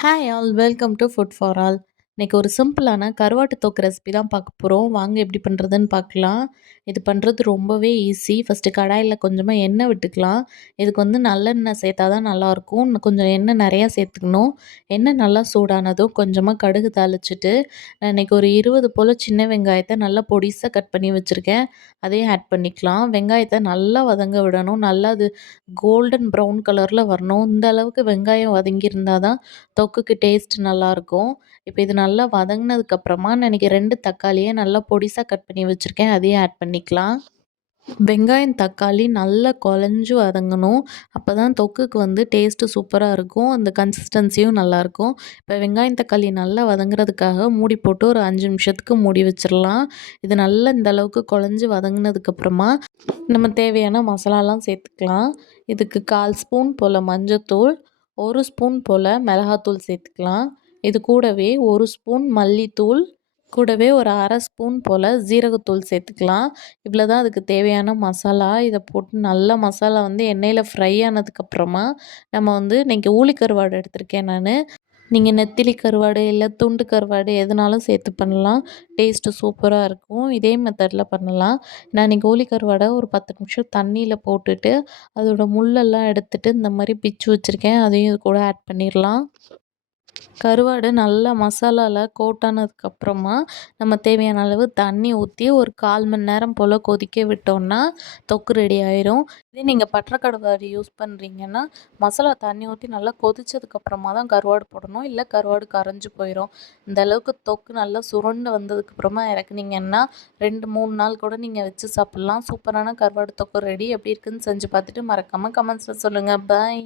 Hi all welcome to food for all. இன்னைக்கு ஒரு சிம்பிளான கருவாட்டு தொக்கு ரெசிபி தான் பார்க்க போகிறோம். வாங்க எப்படி பண்ணுறதுன்னு பார்க்கலாம். இது பண்ணுறது ரொம்பவே ஈஸி. ஃபஸ்ட்டு கடாயில் கொஞ்சமாக எண்ணெய் விட்டுக்கலாம். இதுக்கு நல்லெண்ணெய் சேர்த்தா தான் நல்லாயிருக்கும். இன்னும் கொஞ்சம் எண்ணெய் நிறையா சேர்த்துக்கணும். எண்ணெய் நல்லா சூடானதும் கொஞ்சமாக கடுகு தாளிச்சிட்டு நான் இன்றைக்கி ஒரு 20 போல் சின்ன வெங்காயத்தை நல்லா பொடிசாக கட் பண்ணி வச்சுருக்கேன். அதையும் ஆட் பண்ணிக்கலாம். வெங்காயத்தை நல்லா வதங்க விடணும். நல்லா அது கோல்டன் ப்ரௌன் கலரில் வரணும். இந்த அளவுக்கு வெங்காயம் வதங்கியிருந்தால் தான் தொக்குக்கு டேஸ்ட் நல்லாயிருக்கும். இப்போ இது நல்லா வதங்கினதுக்கப்புறமா நான் இன்றைக்கி 2 தக்காளியை நல்லா பொடிசாக கட் பண்ணி வச்சுருக்கேன். அதையும் ஆட் பண்ணிக்கலாம். வெங்காயம், தக்காளி நல்லா குழஞ்சு வதங்கணும். அப்போ தான் தொக்குக்கு டேஸ்ட்டு சூப்பராக இருக்கும். அந்த கன்சிஸ்டன்சியும் நல்லாயிருக்கும். இப்போ வெங்காயம், தக்காளி நல்லா வதங்குறதுக்காக மூடி போட்டு ஒரு 5 நிமிஷத்துக்கு மூடி வச்சிடலாம். இது நல்லா இந்த அளவுக்கு குழஞ்சு வதங்கினதுக்கப்புறமா நம்ம தேவையான மசாலாலாம் சேர்த்துக்கலாம். இதுக்கு 1/4 ஸ்பூன் போல் மஞ்சத்தூள், 1 ஸ்பூன் போல் மிளகாத்தூள் சேர்த்துக்கலாம். இது கூடவே 1 ஸ்பூன் மல்லித்தூள், கூடவே ஒரு 1/2 ஸ்பூன் போல் ஜீரகத்தூள் சேர்த்துக்கலாம். இவ்வளோ தான் அதுக்கு தேவையான மசாலா. இதை போட்டு நல்லா மசாலா எண்ணெயில் ஃப்ரை ஆனதுக்கப்புறமா நம்ம இன்றைக்கி ஊளிக்கருவாடு எடுத்திருக்கேன் நான். நீங்கள் நெத்திலி கருவாடு இல்லை துண்டு கருவாடு எதுனாலும் சேர்த்து பண்ணலாம். டேஸ்ட்டு சூப்பராக இருக்கும். இதே மெத்தடில் பண்ணலாம். நான் இன்றைக்கி கோழி கருவாடை ஒரு 10 நிமிஷம் தண்ணியில் போட்டுட்டு அதோட முள்ளெல்லாம் எடுத்துட்டு இந்த மாதிரி பிச்சு வச்சுருக்கேன். அதையும் இது கூட ஆட் பண்ணிடலாம். கருவாடு நல்லா மசாலாவில் கோட் ஆனதுக்கப்புறமா நம்ம தேவையான அளவு தண்ணி ஊற்றி ஒரு 1/4 மணி நேரம் போல் கொதிக்க விட்டோம்னா தொக்கு ரெடி ஆயிரும். இதே நீங்கள் பட்டை கருவாடு யூஸ் பண்ணுறீங்கன்னா மசாலா தண்ணி ஊற்றி நல்லா கொதிச்சதுக்கப்புறமா தான் கருவாடு போடணும். இல்லை கருவாடு கரைஞ்சி போயிடும். இந்த அளவுக்கு தொக்கு நல்லா சுருண்டு வந்ததுக்கப்புறமா இறக்குனீங்கன்னா 2, 3 நாள் கூட நீங்கள் வச்சு சாப்பிட்லாம். சூப்பரான கருவாடு தொக்கு ரெடி. எப்படி இருக்குன்னு செஞ்சு பார்த்துட்டு மறக்காமல் கமெண்ட்ஸில் சொல்லுங்கள். பாய்.